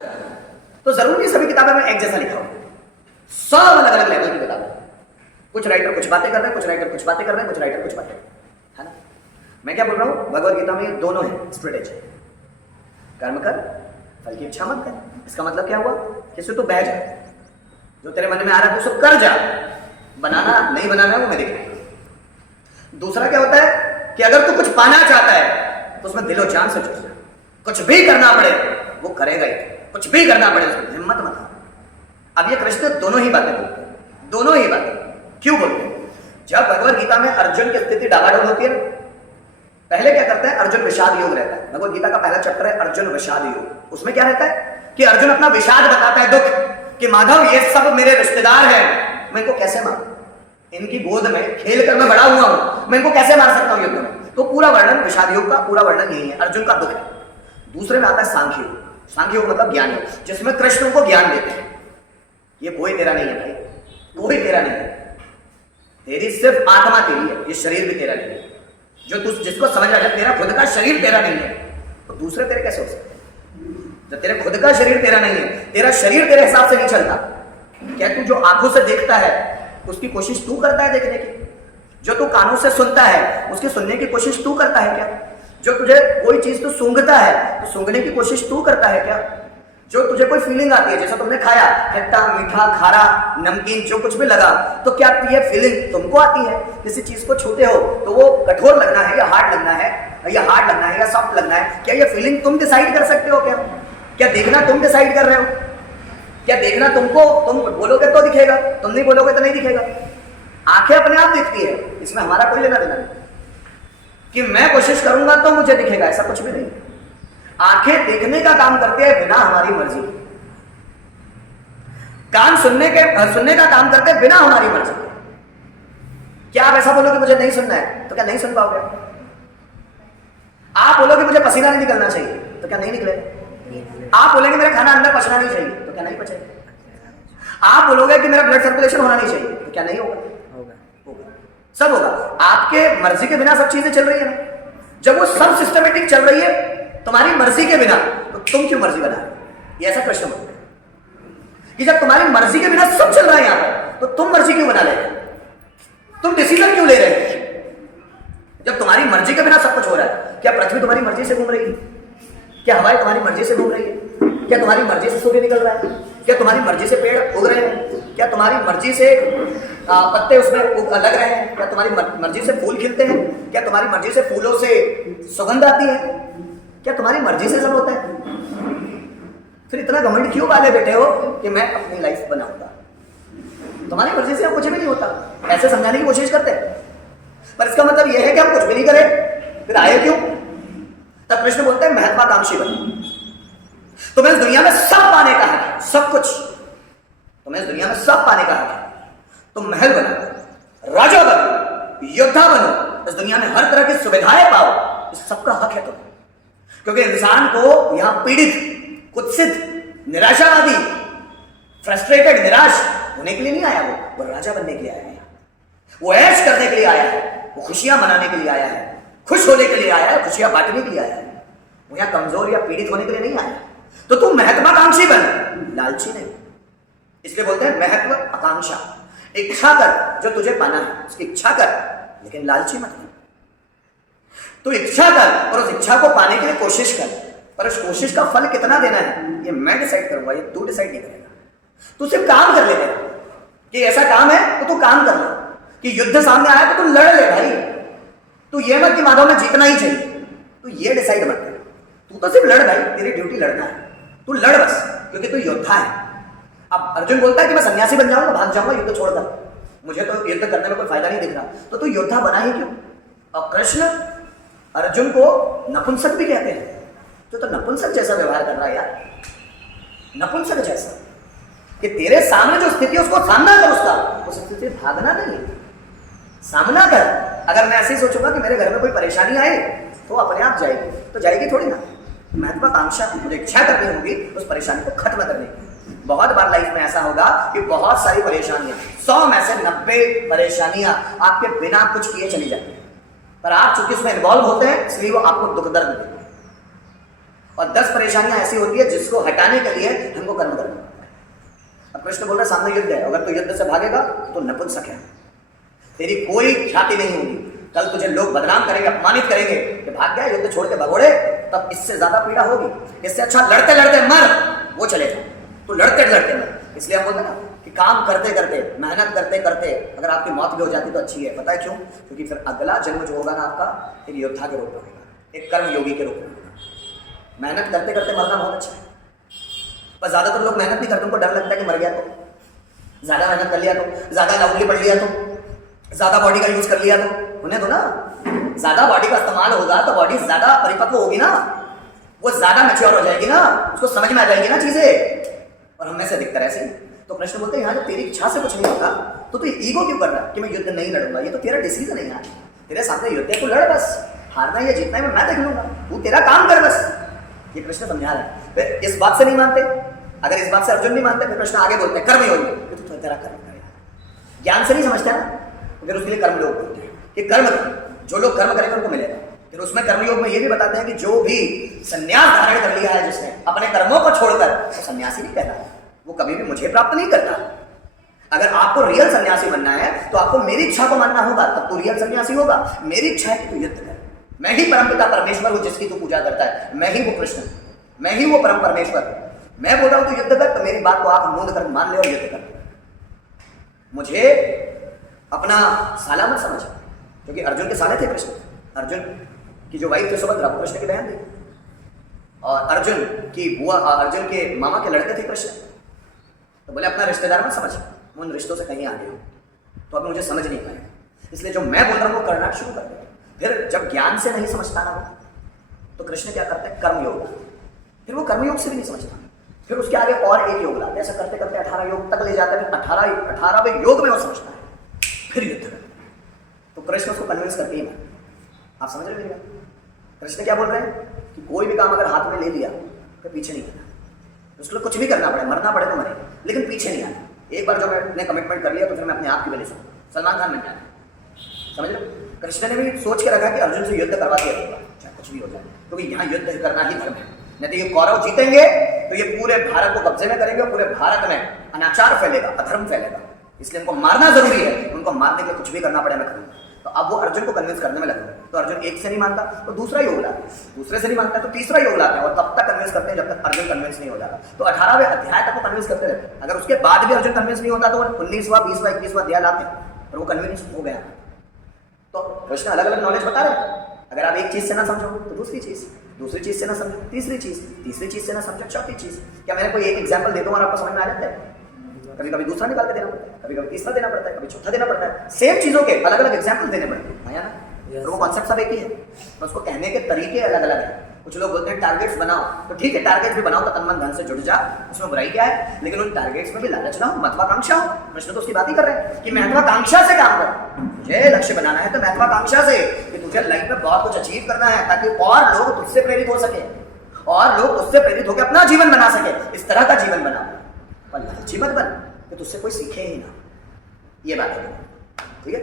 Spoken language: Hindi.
तो जरूरी नहीं सभी किताबें में एक जैसा लिखा हो, सब अलग अलग लेवल की किताबें। कुछ राइटर कुछ बातें कर रहे हैं, कुछ राइटर कुछ बातें कर रहे हैं, कुछ राइटर कुछ बातें, है ना। मैं क्या बोल रहा हूं, भगवद गीता में दोनों है स्ट्रेटेजी, कर्म कर फल की इच्छा मत कर। इसका मतलब क्या हुआ, किसी तो बह जा, जो तेरे मन में आ रहा है तो सब कर जा, बनाना नहीं बनाना वो मैं देखूंगा। दूसरा क्या होता है कि अगर तू कुछ पाना चाहता है तो उसमें दिलो जान से जुट जा, कुछ भी करना पड़े वो करेगा ही, कुछ भी करना पड़े उसको हिम्मत मत हार। अब ये कृष्ण दोनों ही बातें बोलते हैं, दोनों ही बातें क्यों बोलते हैं। जब भगवद गीता में अर्जुन की स्थिति डावाडोल होती है ना, पहले क्या करते हैं, अर्जुन विषाद योग रहता है। भगवद गीता का पहला चैप्टर है अर्जुन विषाद योग। उसमें क्या रहता है कि अर्जुन अपना विषाद बताता है, दुख, कि माधव ये सब मेरे रिश्तेदार हैं, मैं इनको कैसे मारूं, इनकी गोद में खेल कर मैं बड़ा हुआ हूं, मैं इनको कैसे मार सकता हूं युद्ध में। तो पूरा वर्णन विषाद योग का पूरा वर्णन यही है, अर्जुन का दुख है। दूसरे में आता है सांख्य योग। सांख्य योग मतलब ज्ञान योग, जिसमें कृष्ण को ज्ञान देते हैं, ये कोई तेरा नहीं है भाई, कोई तेरा नहीं है, तेरी सिर्फ आत्मा तेरी है, ये शरीर भी तेरा नहीं है। जो तू जिसको समझ आ जाए तेरा खुद का शरीर तेरा नहीं है, तो दूसरे तेरे कैसे हो सकते हैं। जब तेरे खुद का शरीर तेरा नहीं है, तेरा शरीर तेरे हिसाब से नहीं चलता, क्या तू जो आंखों से देखता है उसकी कोशिश तू करता है देखने की, जो तू कानों से सुनता है उसकी सुनने की कोशिश तू करता है क्या, जो तुझे कोई चीज तू सूंघता है तो सूंघने की कोशिश तू करता है क्या, जो तुझे कोई फीलिंग आती है, जैसा तुमने खाया खट्टा मीठा खारा नमकीन जो कुछ भी लगा, तो क्या ये फीलिंग तुमको आती है। किसी चीज को छूते हो तो वो कठोर लगना है या हार्ड लगना है, या हार्ड लगना है या सॉफ्ट लगना है, क्या ये फीलिंग तुम डिसाइड कर सकते हो क्या, क्या देखना तुम डिसाइड कर रहे हो, क्या देखना तुमको, तुम बोलोगे तो दिखेगा, तुम नहीं बोलोगे तो नहीं दिखेगा। आंखें अपने आप दिखती है, इसमें हमारा कोई लेना देना नहीं कि मैं कोशिश करूंगा तो मुझे दिखेगा, ऐसा कुछ भी नहीं। आंखें देखने का काम करती है बिना हमारी मर्जी, कान सुनने का काम करते हैं बिना हमारी मर्जी। क्या आप ऐसा बोलो कि मुझे नहीं सुनना है तो क्या नहीं सुन पाओगे। आप बोलोगे मुझे पसीना नहीं निकलना चाहिए तो क्या नहीं निकलेगा। आप बोलेंगे मेरा खाना अंदर पचना नहीं चाहिए तो क्या नहीं पचेगा। आप बोलोगे कि मेरा ब्लड सर्कुलेशन होना नहीं चाहिए तो क्या नहीं होगा, होगा, सब होगा। आपके मर्जी के बिना सब चीजें चल रही है ना। जब वो सब सिस्टमेटिक चल रही है तुम्हारी मर्जी के बिना, तो तुम क्यों मर्जी बना रहे। ये ऐसा प्रश्न होता है कि जब तुम्हारी मर्जी के बिना सब चल रहा है यहां पर, तो तुम मर्जी क्यों बना रहे, तुम डिसीजन क्यों ले रहे हो। जब तुम्हारी मर्जी के बिना सब कुछ हो रहा है, क्या पृथ्वी तुम्हारी मर्जी से घूम रही है, क्या हवाएं तुम्हारी मर्जी से घूम रही है, क्या तुम्हारी मर्जी से सूर्य निकल रहा है, क्या तुम्हारी मर्जी से पेड़ उग रहे हैं, क्या तुम्हारी मर्जी से पत्ते उसमें लग रहे हैं, क्या तुम्हारी मर्जी से फूल खिलते हैं, क्या तुम्हारी मर्जी से फूलों से सुगंध आती है, क्या तुम्हारी मर्जी से सब होता है। फिर इतना घमंड क्यों वाले बैठे हो कि मैं अपनी लाइफ बनाऊंगा। तुम्हारी मर्जी से कुछ भी नहीं होता, ऐसे समझाने की कोशिश करते हैं, पर इसका मतलब यह है कि हम कुछ भी नहीं करें, फिर आए क्यों। तब कृष्ण बोलते हैं महत्वाकांक्षी बनो, तुम्हें इस दुनिया में सब पाने का है, सब कुछ तुम्हें इस दुनिया में सब पाने का है। तुम महल बनो, राजा बनो, योद्धा बनो, इस दुनिया में हर तरह की सुविधाएं पाओ, इस सबका हक है तुम्हें। क्योंकि इंसान को यहां पीड़ित, कुत्सित, निराशावादी, फ्रस्ट्रेटेड, निराश होने के लिए नहीं आया, वो राजा बनने के लिए आया है, वो ऐश करने के लिए आया है, वो खुशियां मनाने के लिए आया है, खुश होने के लिए आया है, खुशियां बांटने के लिए आया है, वो यहां कमजोर या पीड़ित होने के लिए नहीं आया। तो तुम महत्वाकांक्षी बन, लालची नहीं। इसलिए बोलते हैं महत्व आकांक्षा, इच्छा कर जो तुझे पाना है उसकी इच्छा कर, लेकिन लालची मत बन। तो इच्छा कर और उस इच्छा को पाने के लिए कोशिश कर, पर उस कोशिश का फल कितना देना है ये मैं डिसाइड करूंगा, ये तू डिसाइड नहीं करेगा। तू सिर्फ काम कर ले कि ऐसा काम है तो तू काम कर ले, कि युद्ध सामने आया तो तू लड़ ले भाई। तू ये मत कि माधव में जीतना ही चाहिए, तू ये डिसाइड मत कर, तू तो सिर्फ लड़ भाई, तेरी ड्यूटी लड़ना है, तू लड़ बस, क्योंकि तू योद्धा है। अब अर्जुन बोलता है कि मैं सन्यासी बन जाऊंगा, भाग जाऊंगा युद्ध छोड़कर, मुझे तो युद्ध करने में कोई फायदा नहीं दिख रहा, तो तू योद्धा बना ही क्यों। और कृष्ण अर्जुन को नपुंसक भी कहते हैं, तो नपुंसक जैसा व्यवहार कर रहा है यार, नपुंसक जैसा, कि तेरे सामने जो स्थिति है उसको सामना कर, उसका उस स्थिति भागना नहीं, सामना कर। अगर मैं ऐसे ही सोचूंगा कि मेरे घर में कोई परेशानी आए तो अपने आप जाएगी, तो जाएगी थोड़ी ना। महत्वाकांक्षा, मुझे इच्छा करनी होगी उस परेशानी को खत्म करने की। बहुत बार लाइफ में ऐसा होगा कि बहुत सारी परेशानियां, 100 में से 90 परेशानियां आपके बिना कुछ किए चली जाती है, पर आप चूंकि उसमें इन्वॉल्व होते हैं इसलिए वो आपको दुख दर्द देते हैं। और 10 परेशानियां ऐसी होती है जिसको हटाने के लिए हमको कर्म करना पड़ता है। अब कृष्ण बोल रहे सामने युद्ध है, अगर तू युद्ध से भागेगा तो नपुंसक है, तेरी कोई ख्याति नहीं होगी। कल तुझे लोग बदनाम करेंगे, अपमानित करेंगे कि भाग गया युद्ध छोड़ के भगोड़े, तब इससे ज्यादा पीड़ा होगी। इससे अच्छा लड़ते लड़ते मर, वो चलेगा। तो लड़ते लड़ते मर। इसलिए हम बोलते ना कि काम करते करते, मेहनत करते करते अगर आपकी मौत भी हो जाती तो अच्छी है। पता है क्यों? क्योंकि फिर अगला जन्म जो होगा ना आपका, एक योद्धा के रूप में होगा, एक कर्म योगी के रूप में होगा। मेहनत करते करते मरना बहुत अच्छा है, पर ज्यादातर लोग मेहनत नहीं करते, उनको डर लगता है कि मर गया तो, ज्यादा मेहनत कर लिया तो, ज्यादा लाउडली पढ़ लिया तो, ज्यादा बॉडी का यूज कर लिया तो, उन्हें तो ना ज्यादा बॉडी का इस्तेमाल होगा तो बॉडी ज्यादा परिपक्व होगी ना, वो ज्यादा मैच्योर हो जाएगी ना, उसको समझ में आ जाएगी ना चीजें। और हमें से दिक्कत ऐसे ही। तो कृष्ण बोलते हैं यहाँ जब तेरी इच्छा से कुछ नहीं होता तो तू ईगो क्यों कर रहा है कि मैं युद्ध नहीं लड़ूंगा? ये तो तेरा डिसीजन है यार, तेरे सामने युद्ध है, तू लड़ बस, हारना या जीतना है मैं देख लूंगा, तू तेरा काम कर बस। ये कृष्ण समझा रहा है। फिर इस बात से नहीं मानते, अगर इस बात से अर्जुन नहीं मानते, फिर कृष्ण आगे बोलते हैं कर्म योग, तो तेरा कर्म करेगा। ज्ञान से नहीं समझता ना, फिर उसके लिए कर्म योग बोलते हैं कि कर्म, जो लोग कर्म करेंगे उनको मिलेगा। फिर उसमें कर्मयोग में ये भी बताते हैं कि जो भी संन्यास धारण कर लिया है जिसने अपने कर्मों को छोड़कर, वो सन्यासी नहीं कहता, वो कभी भी मुझे प्राप्त नहीं करता। अगर आपको रियल सन्यासी बनना है तो आपको मेरी इच्छा को मानना होगा, तब तो रियल सन्यासी होगा। मेरी इच्छा है कि तू युद्ध कर, मैं ही परमपिता परमेश्वर हूं जिसकी तू पूजा करता है, मैं ही वो कृष्ण, मैं ही वो परम परमेश्वर। मैं बोल रहा हूं तू युद्ध कर, तो मेरी बात को आप मूंद कर मान ले और युद्ध कर। मुझे अपना साला मत समझ, क्योंकि अर्जुन के साले थे कृष्ण। अर्जुन की जो वाइफ थी सुभद्रा, वो कृष्ण की बहन थी, और अर्जुन की बुआ, अर्जुन के मामा के लड़के थे कृष्ण। तो बोले अपना रिश्तेदार मत समझ, मैं उन रिश्तों से कहीं आगे हूं, तो अब मुझे समझ नहीं पाएगा, इसलिए जो मैं बोल रहा हूं वो करना शुरू कर दे। फिर जब ज्ञान से नहीं समझता ना वो, तो कृष्ण क्या करते हैं? कर्मयोग। फिर वो कर्मयोग से भी नहीं समझता, फिर उसके आगे और एक योग लाते, ऐसा करते करते 18 योग तक ले जाते हैं। 18वें योग में वो समझता है, फिर युद्ध करते। तो कृष्ण उसको कन्विंस करते ही ना। आप समझ रहे मेरी बात? कृष्ण क्या बोल रहे हैं कि कोई भी काम अगर हाथ में ले लिया तो पीछे नहीं करना, उसको कुछ भी करना पड़े, मरना पड़े तो मरे, लेकिन पीछे नहीं आना। एक बार जो मैंने कमिटमेंट कर लिया तो फिर मैं अपने आप की वजह से सलमान खान बन जाना। समझ लो, कृष्ण ने भी सोच के रखा कि अर्जुन से युद्ध करवा दिया जाएगा, चाहे कुछ भी हो जाए, क्योंकि यहाँ युद्ध करना ही धर्म है। नहीं तो ये कौरव जीतेंगे तो ये पूरे भारत को कब्जे में करेंगे और पूरे भारत में अनाचार फैलेगा, अधर्म फैलेगा, इसलिए उनको मारना जरूरी है। उनको मारने के लिए कुछ भी करना पड़े, मैं करूँगा। तो अब वो अर्जुन को कन्विंस करने में लगे। तो अर्जुन एक से नहीं मानता तो दूसरा योग लाते हैं, दूसरे से नहीं मानता तो तीसरा योग लाते हैं, और तब तक कन्विंस करते हैं जब तक अर्जुन कन्विंस नहीं हो जाता। तो 18वें अध्याय तक वो कन्विंस करते रहते हैं। अगर उसके बाद भी अर्जुन कन्विंस नहीं होता तो 19वां, 20वां, 21वां अध्याय लाते हैं, और वो कन्विंस हो गया। तो कृष्ण अलग अलग नॉलेज बता रहे हैं। अगर आप एक चीज से ना समझो तो दूसरी चीज, दूसरी चीज से ना समझो तीसरी चीज, तीसरी चीज से ना समझो चौथी चीज। क्या मैंने कोई एक एग्जाम्पल दे दूं और आपको समझ में आ जाता है? कभी कभी दूसरा निकाल के देना पड़ता है, कभी कभी तीसरा देना पड़ता है, कभी चौथा देना पड़ता है। सेम चीजों के अलग अलग एग्जाम्पल देने पड़ते हैं ना। तो वो कॉन्सेप्ट सब एक ही है, तो उसको कहने के तरीके अलग अलग हैं। कुछ लोग बोलते हैं टारगेट्स बनाओ, तो ठीक है टारगेट्स भी बनाओ, तो तन मन धन से जुड़ जा, उसमें बुराई क्या है? लेकिन उन टारगेट्स में भी लालच ना हो, महत्वाकांक्षा हो। कृष्ण तो उसकी बात ही कर रहे हैं कि महत्वाकांक्षा से काम कर। मुझे लक्ष्य बनाना है तो महत्वाकांक्षा से, कि तुझे लाइफ में बहुत कुछ अचीव करना है, ताकि और लोग तुझसे प्रेरित हो सके, और लोग तुझसे प्रेरित होकर अपना जीवन बना सके। इस तरह का जीवन बना, पर लालची मत बन कि तुझसे कोई सीखे ही ना। ये बात है, ठीक है।